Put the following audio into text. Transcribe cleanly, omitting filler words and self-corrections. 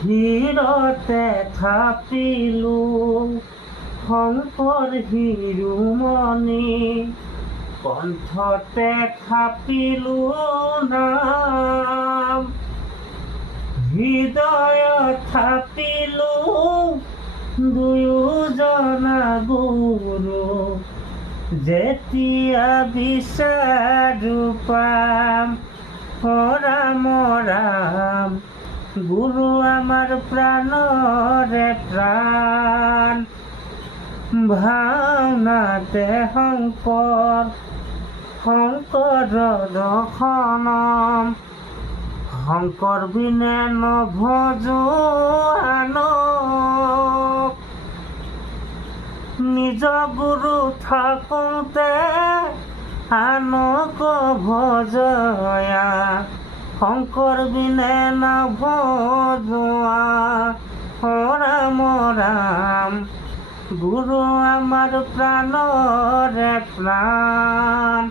হীৰতে থাপিলো শংকৰ শিৰোমণি, কণ্ঠতে থাপিলো নাম, হৃদয়ত থাপিলো দুয়োজনা গুৰু, যেতিয়া বিচাৰো পাম। ৰাম ৰাম গুৰু আমাৰ প্ৰাণৰে প্ৰাণ, ভাওনাতে শংকৰ দৰ্শনম, শংকৰ বিনে নভজো আনক, নিজ গুৰু থাকোঁতে আনক ভজয়া, শংকৰ বিনে নভজোৱা। ৰাম ৰাম গুৰু আমাৰ প্ৰাণৰে প্ৰাণ।